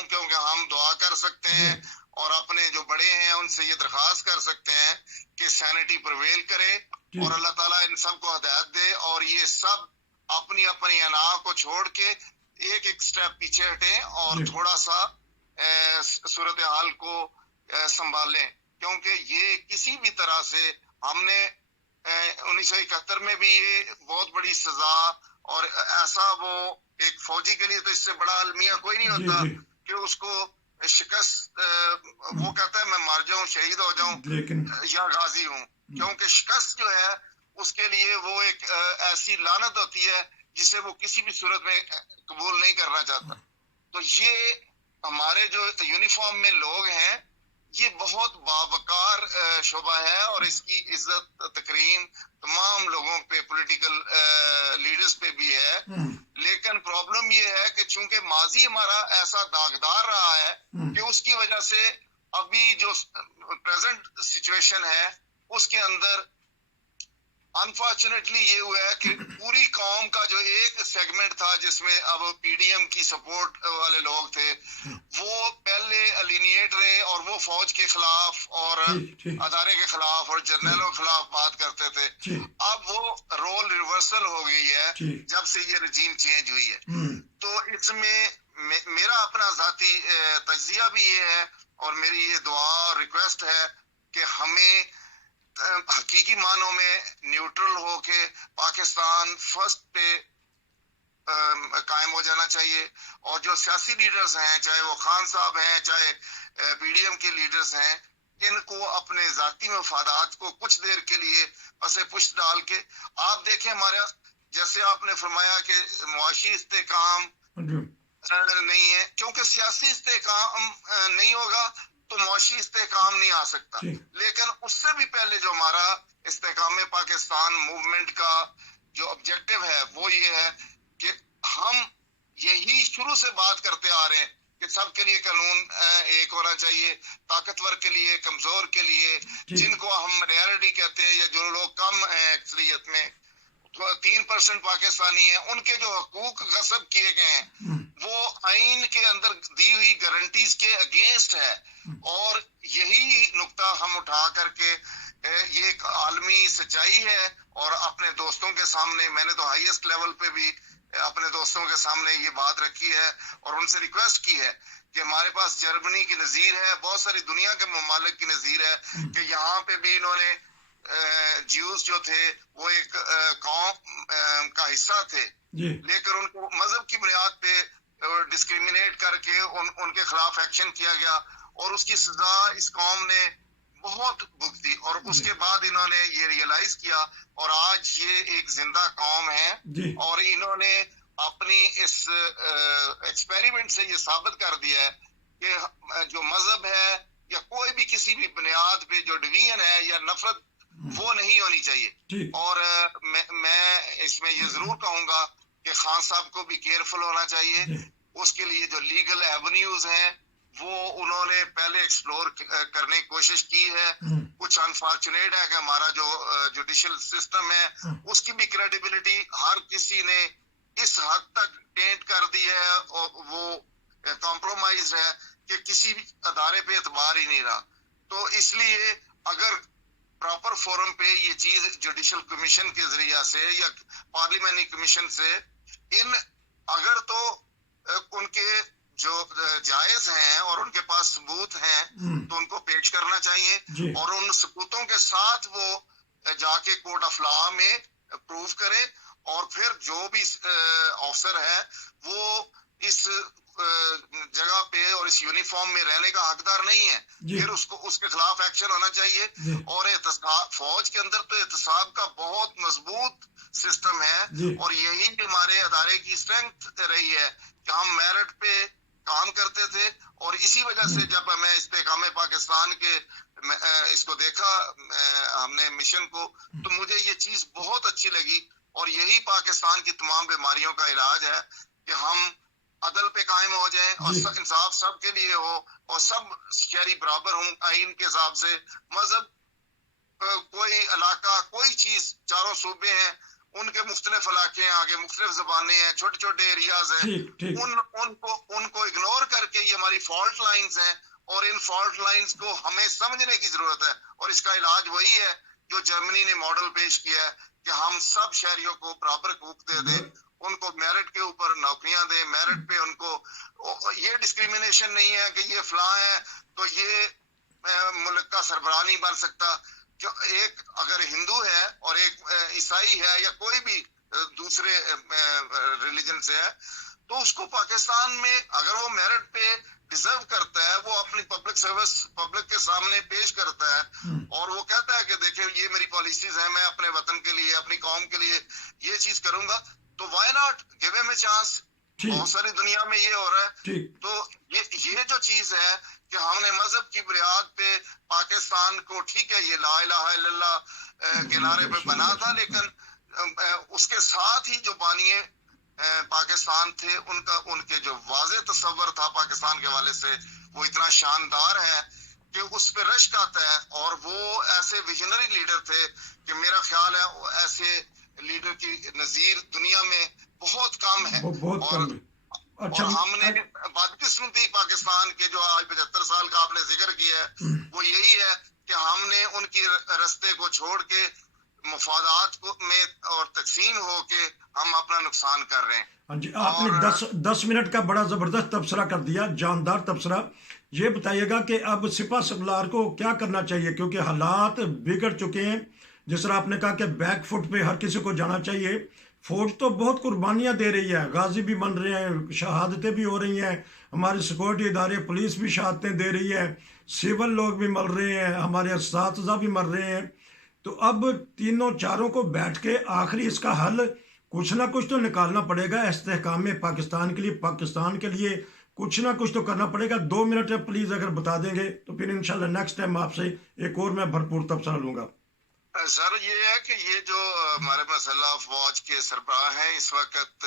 ہوں کیونکہ ہم دعا کر سکتے ہیں اور اپنے جو بڑے ہیں ان سے یہ درخواست کر سکتے ہیں کہ سینٹی پرویل کرے اور اللہ تعالیٰ ان سب کو ہدایت دے اور یہ سب اپنی اپنی انا کو چھوڑ کے ایک ایک سٹیپ پیچھے ہٹیں اور تھوڑا سا صورتحال کو سنبھالیں، کیونکہ یہ کسی بھی طرح سے ہم نے 1971 میں بھی یہ بہت بڑی سزا اور ایسا وہ ایک فوجی کے لیے تو اس سے بڑا المیہ کوئی نہیں ہوتا کہ اس کو شکست وہ کہتا ہے میں مر جاؤں شہید ہو جاؤں یا غازی ہوں، کیونکہ شکست جو ہے اس کے لیے وہ ایک ایسی لعنت ہوتی ہے جسے وہ کسی بھی صورت میں قبول نہیں کرنا چاہتا. تو یہ ہمارے جو یونیفارم میں لوگ ہیں یہ بہت باوقار شعبہ ہے اور اس کی عزت تکریم تمام لوگوں پہ پولیٹیکل لیڈرز پہ بھی ہے، لیکن پرابلم یہ ہے کہ چونکہ ماضی ہمارا ایسا داغدار رہا ہے کہ اس کی وجہ سے ابھی جو پریزنٹ سچویشن ہے اس کے اندر انفارچونیٹلی یہ ہوا ہے کہ پوری قوم کا جو ایک سیگمنٹ تھا جس میں اب پی ڈی ایم کی سپورٹ والے لوگ تھے وہ پہلے الینیٹ رہے اور وہ فوج کے خلاف اور ادارے کے خلاف اور جرنیلوں کے خلاف بات کرتے تھے. اب وہ رول ریورسل ہو گئی ہے جب سے یہ رجیم چینج ہوئی ہے. تو اس میں میرا اپنا ذاتی تجزیہ بھی یہ ہے اور میری یہ دعا اور ریکویسٹ ہے کہ ہمیں حقیقی معنوں میں نیوٹرل ہو کے پاکستان فرسٹ پہ قائم ہو جانا چاہیے اور جو سیاسی لیڈرز ہیں چاہے وہ خان صاحب ہیں چاہے پی ڈی ایم کے لیڈرز ہیں ان کو اپنے ذاتی مفادات کو کچھ دیر کے لیے پسے پشت ڈال کے آپ دیکھیں ہمارے جیسے آپ نے فرمایا کہ معاشی استحکام نہیں ہے، کیونکہ سیاسی استحکام نہیں ہوگا تو معاشی استحکام نہیں آ سکتا. لیکن اس سے بھی پہلے جو ہمارا استحکام پاکستان موومنٹ کا جو آبجیکٹو ہے وہ یہ ہے کہ ہم یہی شروع سے بات کرتے آ رہے ہیں کہ سب کے لیے قانون ایک ہونا چاہیے، طاقتور کے لیے کمزور کے لیے، جن کو ہم مائنورٹی کہتے ہیں یا جو لوگ کم ہیں اکثریت میں 3% پاکستانی ہیں ان کے جو حقوق غصب کیے گئے ہیں وہ آئین کے اندر دی ہوئی گارنٹیز کے اگینسٹ ہے. اور یہی نقطہ ہم اٹھا کر کے یہ ایک عالمی سچائی ہے اور اپنے دوستوں کے سامنے میں نے تو ہائیسٹ لیول پہ بھی اپنے دوستوں کے سامنے یہ بات رکھی ہے اور ان سے ریکویسٹ کی ہے کہ ہمارے پاس جرمنی کی نظیر ہے، بہت ساری دنیا کے ممالک کی نظیر ہے کہ یہاں پہ بھی انہوں نے جیوز جو تھے وہ ایک قوم کا حصہ تھے لیکن ان کو مذہب کی بنیاد پہ ڈسکریمنیٹ کر کے ان کے خلاف ایکشن کیا گیا اور اس کی سزا اس قوم نے بہت بھگتی اور اس کے بعد انہوں نے یہ ریئلائز کیا اور آج یہ ایک زندہ قوم ہے اور انہوں نے اپنی اس ایکسپیریمنٹ سے یہ ثابت کر دیا ہے کہ جو مذہب ہے یا کوئی بھی کسی بھی بنیاد پہ جو ڈویژن ہے یا نفرت وہ نہیں ہونی چاہیے. اور میں اس میں یہ ضرور کہوں گا کہ خان صاحب کو بھی کیئرفل ہونا چاہیے. اس کے لیے جو لیگل ایونیوز ہیں وہ انہوں نے پہلے ایکسپلور کرنے کی کوشش کی ہے. کچھ انفارچونیٹ ہے کہ ہمارا جو جوڈیشل سسٹم ہے اس کی بھی کریڈیبلٹی ہر کسی نے اس حد تک ٹینٹ کر دی ہے اور وہ کمپرومائز ہے کہ کسی بھی ادارے پہ اعتبار ہی نہیں رہا. تو اس لیے اگر پراپر فورم پہ یہ چیز جوڈیشل کمیشن کے ذریعہ سے یا پارلیمنٹری کمیشن سے اگر تو ان کے جو جائز ہیں اور ان کے پاس ثبوت ہیں تو ان کو پیش کرنا چاہیے اور ان ثبوتوں کے ساتھ وہ جا کے کورٹ آف لا میں پروف کرے اور پھر جو بھی آفسر ہے وہ اس جگہ پہ اور اس یونیفارم میں رہنے کا حقدار نہیں ہے پھر اس کے خلاف ایکشن ہونا چاہیے. اور فوج کے اندر تو احتساب کا بہت مضبوط سسٹم ہے اور یہی ہمارے ادارے کی اسٹرینتھ رہی ہے کہ ہم میرٹ پہ کام کرتے تھے اور اسی وجہ سے جب ہمیں استحکام پاکستان کے اس کو دیکھا ہم نے مشن کو تو مجھے یہ چیز بہت اچھی لگی اور یہی پاکستان کی تمام بیماریوں کا علاج ہے کہ ہم عدل پہ قائم ہو جائیں اور انصاف سب کے لیے ہو اور سب شہری برابر ہوں آئین کے حساب سے. مذہب کوئی علاقہ کوئی چیز چاروں صوبے ہیں ان کے مختلف علاقے ہیں آگے مختلف زبانیں ہیں چھوٹے چھوٹے ایریاز ہیں ان کو اگنور کر کے کہ یہ ہماری فالٹ لائنز ہیں اور ان فالٹ لائنز کو ہمیں سمجھنے کی ضرورت ہے, اور اس کا علاج وہی ہے جو جرمنی نے ماڈل پیش کیا ہے کہ ہم سب شہریوں کو برابر حقوق دے دیں, ان کو میرٹ کے اوپر نوکریاں دیں, میرٹ پہ ان کو, یہ ڈسکریمنیشن نہیں ہے کہ یہ فلاں ہے تو یہ ملک کا سربراہ نہیں بن سکتا. ایک اگر ہندو ہے اور ایک عیسائی ہے یا کوئی بھی دوسرے ریلیجن سے ہے تو اس کو پاکستان میں اگر وہ میرٹ پہ ڈیزرو کرتا ہے, وہ اپنی پبلک سروس پبلک کے سامنے پیش کرتا ہے اور وہ کہتا ہے کہ دیکھیں یہ میری پالیسیز ہیں, میں اپنے وطن کے لیے اپنی قوم کے لیے یہ چیز کروں گا, تو وائی ناٹ گیو ہم اے چانس. بہت ساری دنیا میں یہ ہو رہا ہے. تو یہ جو چیز ہے کہ ہم نے مذہب کی بنیاد پہ پاکستان کو, ٹھیک ہے یہ لا الہ الا اللہ کے نعرے پہ بنا تھا, لیکن اس کے ساتھ ہی جو بانیے پاکستان تھے ان کے جو واضح تصور تھا پاکستان کے حوالے سے وہ اتنا شاندار ہے کہ اس پہ رشک آتا ہے. اور وہ ایسے ویژنری لیڈر تھے کہ میرا خیال ہے وہ ایسے لیڈر کی نظیر دنیا میں بہت کم ہے. اور ہم نے بدقسمتی پاکستان کے جو آج 75 سال کا آپ نے ذکر کیا ہے وہ یہی ہے کہ ہم نے ان کی رستے کو چھوڑ کے مفادات کو میں اور تقسیم ہو کے ہم اپنا نقصان کر رہے ہیں. ہاں جی, آپ نے 10 منٹ کا بڑا زبردست تبصرہ کر دیا, جاندار تبصرہ. یہ بتائیے گا کہ اب سپہ سالار کو کیا کرنا چاہیے, کیونکہ حالات بگڑ چکے ہیں. جس طرح آپ نے کہا کہ بیک فٹ پہ ہر کسی کو جانا چاہیے. فوج تو بہت قربانیاں دے رہی ہے, غازی بھی بن رہے ہیں, شہادتیں بھی ہو رہی ہیں, ہمارے سیکورٹی ادارے پولیس بھی شہادتیں دے رہی ہے, سول لوگ بھی مر رہے ہیں, ہمارے اساتذہ بھی مر رہے ہیں. تو اب تینوں چاروں کو بیٹھ کے آخری اس کا حل کچھ نہ کچھ تو نکالنا پڑے گا. استحکام پاکستان کے لیے, پاکستان کے لیے کچھ نہ کچھ تو کرنا پڑے گا. 2 منٹ پلیز اگر بتا دیں گے تو پھر انشاءاللہ نیکسٹ ٹائم آپ سے ایک اور میں بھرپور تبصرہ لوں گا. سر یہ ہے کہ یہ جو ہمارے مسلح افواج کے سربراہ ہیں اس وقت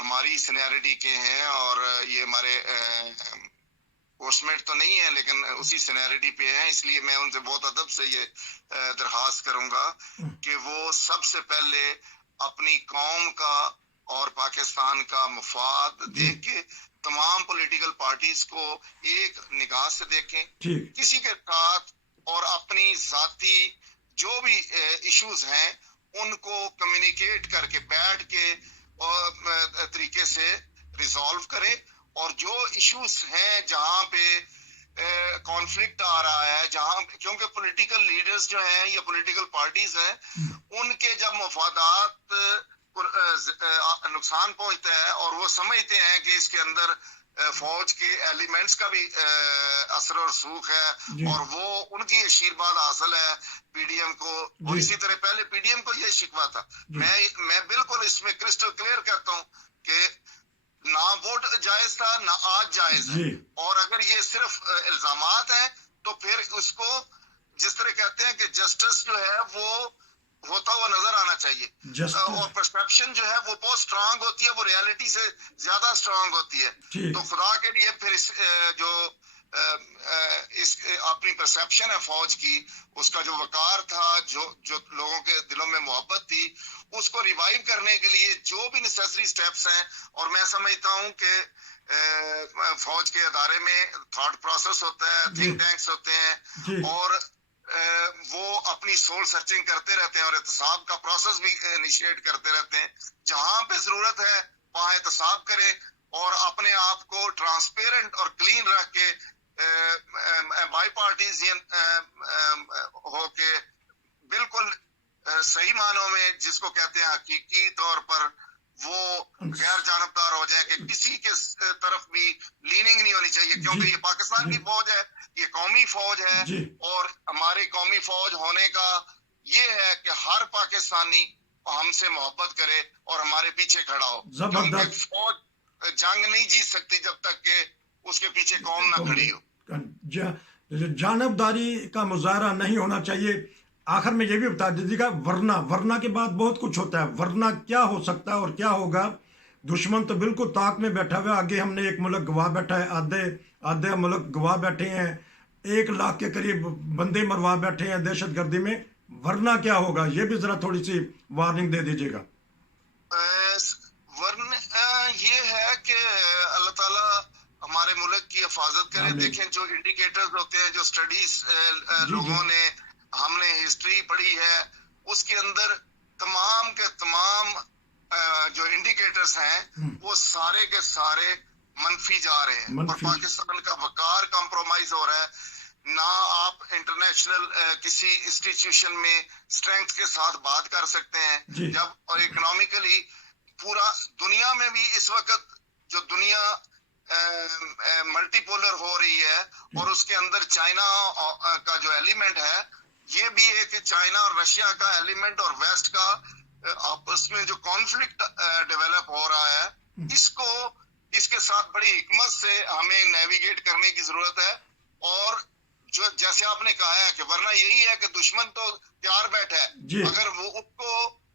ہماری سینیرٹی کے ہیں, اور یہ ہمارے پوسٹمیٹ تو نہیں ہے لیکن اسی سینیرٹی پہ ہیں, اس لیے میں ان سے بہت ادب سے یہ درخواست کروں گا کہ وہ سب سے پہلے اپنی قوم کا اور پاکستان کا مفاد دیکھ کے تمام پولیٹیکل پارٹیز کو ایک نگاہ سے دیکھیں, کسی کے ساتھ اور اپنی ذاتی جو بھی ایشوز ہیں ان کو کمیونیکیٹ کر کے بیٹھ کے اور طریقے سے ریزالو کرے, اور جو ایشوز ہیں جہاں پہ کانفلکٹ آ رہا ہے, جہاں کیونکہ پولیٹیکل لیڈرز جو ہیں یا پولیٹیکل پارٹیز ہیں ان کے جب مفادات نقصان پہنچتا ہے اور وہ سمجھتے ہیں کہ اس کے اندر فوج کے ایلیمنٹس کا بھی اثر و رسوخ ہے اور وہ ان کی آشیرواد حاصل ہے پی ڈی ایم کو, اور اسی طرح پہلے پی ڈی ایم کو یہ شکوہ تھا. میں بالکل اس میں کرسٹل کلیئر کہتا ہوں کہ نہ ووٹ جائز تھا نہ آج جائز ہے, اور اگر یہ صرف الزامات ہیں تو پھر اس کو جس طرح کہتے ہیں کہ جسٹس جو ہے وہ ہوتا ہوا نظر آنا چاہیے, اور پرسپشن جو ہے وہ بہت اسٹرانگ ہوتی ہے, وہ ریالٹی سے زیادہ اسٹرانگ ہوتی ہے. تو خدا کے لیے پھر اس اپنی پرسپشن ہے فوج کی, اس کا جو وقار تھا, جو لوگوں کے دلوں میں محبت تھی, اس کو ریوائیو کرنے کے لیے جو بھی نیسیسری سٹیپس ہیں, اور میں سمجھتا ہوں کہ فوج کے ادارے میں تھاٹ پروسیس ہوتا ہے, تھنک ٹینکس ہوتے ہیں, اور وہ اپنی سول سرچنگ کرتے رہتے ہیں اور احتساب کا پروسیس بھی انیشیٹ کرتے رہتے ہیں. جہاں پہ ضرورت ہے وہاں احتساب کرے اور اپنے آپ کو ٹرانسپیرنٹ اور کلین رکھ کے بائی پارٹیزین ہو کے بالکل صحیح معنوں میں جس کو کہتے ہیں حقیقی طور پر وہ غیر جانبدار ہو جائے, کہ کسی کے طرف بھی لیننگ نہیں ہونی چاہیے, کیونکہ یہ پاکستان کی فوج ہے, یہ قومی فوج ہے, اور ہماری قومی فوج ہونے کا یہ ہے کہ ہر پاکستانی ہم سے محبت کرے اور ہمارے پیچھے کھڑا ہو, کیونکہ فوج جنگ نہیں جیت سکتی جب تک کہ اس کے پیچھے قوم نہ کھڑی ہو. جانبداری کا مظاہرہ نہیں ہونا چاہیے. آخر میں یہ بھی بتا دیجیے گا, ورنہ کے بعد بہت کچھ ہوتا ہے. ورنہ کیا ہو سکتا ہے اور کیا ہوگا؟ دشمن تو بالکل طاق میں بیٹھا ہوا ہے. آگے ہم نے ایک ملک گواہ بیٹھا ہے, آدھے ملک گواہ بیٹھے ہیں, 1 لاکھ کے قریب بندے مروا بیٹھے ہیں دہشت گردی میں. ورنہ کیا ہوگا یہ بھی ذرا تھوڑی سی وارننگ دے دیجیے گا. ورنہ یہ ہے کہ اللہ تعالیٰ ہمارے ملک کی حفاظت کرے. آمین. دیکھیں جو انڈیکیٹرز ہوتے ہیں، جو اسٹڈیز جی لوگوں نے، ہم نے ہسٹری پڑھی ہے، اس کے اندر تمام کے تمام جو انڈیکیٹرز ہیں وہ سارے کے سارے منفی جا رہے ہیں. اور منفی. پاکستان کا وقار کمپرومائز ہو رہا ہے. نہ آپ انٹرنیشنل کسی انسٹیٹیوشن میں اسٹرینتھ کے ساتھ بات کر سکتے ہیں جی. جب، اور اکنامکلی پورا دنیا میں بھی اس وقت جو دنیا ملٹی پولر ہو رہی ہے، اور اس کے اندر چائنا کا جو ایلیمنٹ ہے، یہ بھی ہے کہ چائنا اور رشیا کا ایلیمنٹ اور ویسٹ کا آپس میں جو کانفلکٹ ڈیولپ ہو رہا ہے، اس کے ساتھ بڑی حکمت سے ہمیں نیویگیٹ کرنے کی ضرورت ہے. اور جو جیسے آپ نے کہا ہے کہ ورنہ یہی ہے کہ دشمن تو تیار بیٹھا ہے. جی. اگر وہ اس کو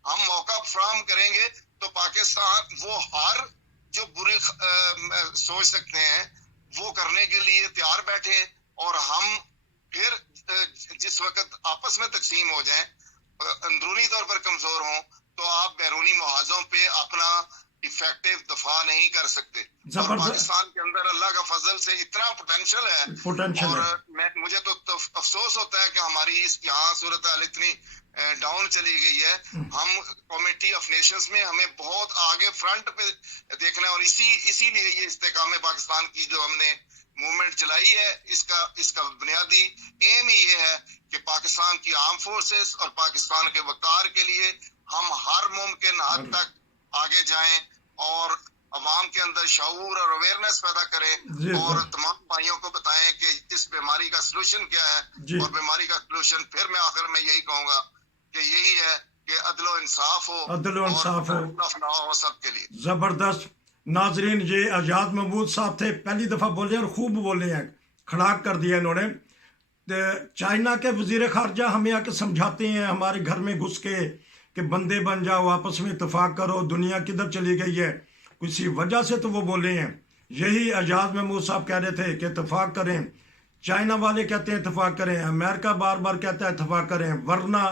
ہم موقع فراہم کریں گے تو پاکستان وہ ہر جو بری سوچ سکتے ہیں وہ کرنے کے لیے تیار بیٹھے، اور ہم پھر جس وقت آپس میں تقسیم ہو جائیں، اندرونی طور پر کمزور ہوں، تو آپ بیرونی محاذوں پہ اپنا افیکٹو دفاع نہیں کر سکتے. اور پاکستان کے اندر اللہ کا فضل سے اتنا پوٹینشل ہے، اور مجھے تو افسوس ہوتا ہے کہ ہماری یہاں صورتحال اتنی ڈاؤن چلی گئی ہے. ہم کمیٹی آف نیشنز میں ہمیں بہت آگے فرنٹ پہ دیکھنا ہے، اور اسی لیے یہ استحکام پاکستان کی جو ہم نے موومنٹ چلائی ہے، اس کا بنیادی ایم ہی یہ ہے کہ پاکستان کی آرم فورسز اور پاکستان کے وقار کے لیے ہم ہر ممکن حد تک آگے جائیں، اور عوام کے اندر شعور اور اویئرنیس پیدا کریں، اور تمام بھائیوں کو بتائیں کہ اس بیماری کا سلوشن کیا ہے. اور بیماری کا سلوشن پھر میں آخر میں یہی کہوں گا کہ یہی ہے کہ عدل و انصاف ہو، عدل و انصاف ہو سب کے لیے. زبردست. ناظرین، یہ اعجاز محمود صاحب تھے، پہلی دفعہ بولے اور خوب بولے ہیں، کھڑاک کر دیا انہوں نے. چائنا کے وزیر خارجہ ہمیں آ کے سمجھاتے ہیں ہمارے گھر میں گھس کے کہ بندے بن جاؤ، آپس میں اتفاق کرو، دنیا کدھر چلی گئی ہے. کسی وجہ سے تو وہ بولے ہیں. یہی اعجاز محمود صاحب کہہ رہے تھے کہ اتفاق کریں. چائنا والے کہتے ہیں اتفاق کریں، امریکہ بار بار کہتا ہے اتفاق کریں، ورنہ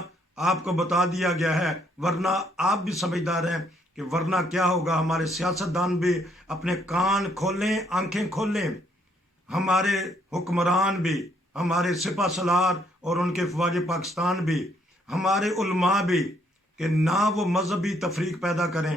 آپ کو بتا دیا گیا ہے، ورنہ آپ بھی سمجھدار ہیں کہ ورنہ کیا ہوگا. ہمارے سیاستدان بھی اپنے کان کھولیں، آنکھیں کھولیں. ہمارے حکمران بھی، ہمارے سپہ سالار اور ان کے فوج پاکستان بھی، ہمارے علماء بھی، کہ نہ وہ مذہبی تفریق پیدا کریں.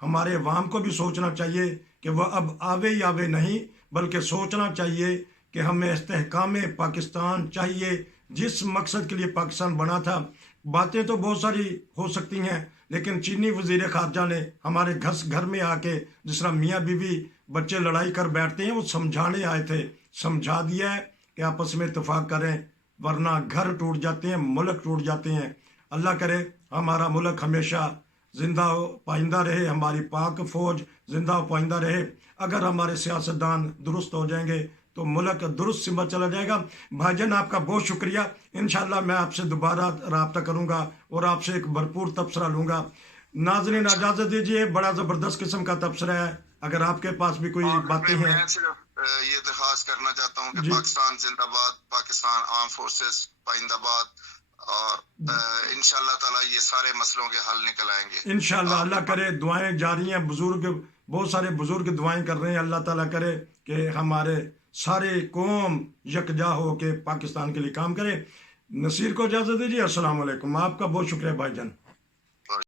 ہمارے عوام کو بھی سوچنا چاہیے کہ وہ اب آوے یا آوے نہیں، بلکہ سوچنا چاہیے کہ ہمیں استحکام پاکستان چاہیے، جس مقصد کے لیے پاکستان بنا تھا. باتیں تو بہت ساری ہو سکتی ہیں، لیکن چینی وزیر خارجہ نے ہمارے گھر میں آ کے، جس طرح میاں بیوی بچے لڑائی کر بیٹھتے ہیں، وہ سمجھانے آئے تھے. سمجھا دیا ہے کہ آپس میں اتفاق کریں، ورنہ گھر ٹوٹ جاتے ہیں، ملک ٹوٹ جاتے ہیں. اللہ کرے ہمارا ملک ہمیشہ زندہ و پائندہ رہے، ہماری پاک فوج زندہ و پائندہ رہے. اگر ہمارے سیاستدان درست ہو جائیں گے تو ملک درست سمت چلا جائے گا. بھائی جان، آپ کا بہت شکریہ. انشاءاللہ میں آپ سے دوبارہ رابطہ کروں گا اور آپ سے ایک بھرپور تبصرہ لوں گا. ناظرین، اجازت دیجیے، بڑا زبردست قسم کا تبصرہ ہے. اگر آپ کے پاس بھی کوئی باتیں ہیں. میں صرف یہ درخواست کرنا چاہتا ہوں کہ پاکستان زندہ باد، پاکستان آرم فورسز پائندہ باد، اور انشاءاللہ تعالی یہ سارے مسئلوں کے حل نکل آئیں گے انشاءاللہ. اللہ کرے، دعائیں جاری ہیں، بہت سارے بزرگ دعائیں کر رہے ہیں. اللہ تعالیٰ کرے کہ ہمارے سارے قوم یکجا ہو کے پاکستان کے لیے کام کرے. نصیر کو اجازت دیجیے. السلام علیکم. آپ کا بہت شکریہ بھائی جان.